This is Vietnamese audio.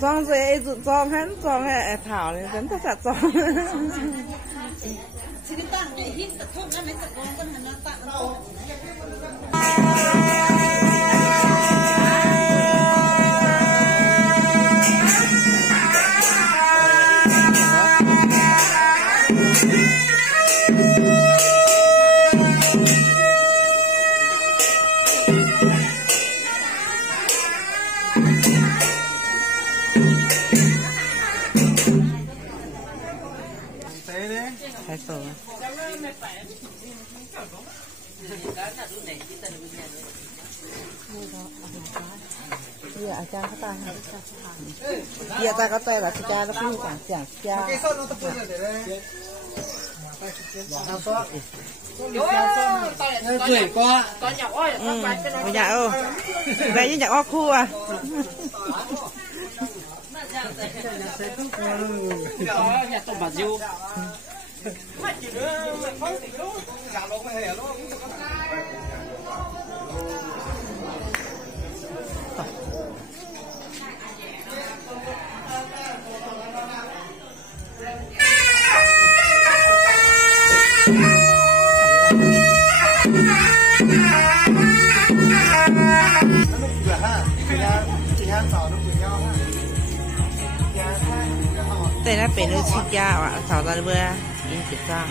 装这一组装很装哎，头呢真的是装。太瘦了。Bây giờ cha có tay không? Bây giờ ta có tay là cha nó cũng chẳng cha. Tuổi qua. Dạ ơi. Vậy như nhạc o khu à. Nhà tôm bà diêu. Đây là bể nước chi cha ạ, 炒到这边，给你解炸。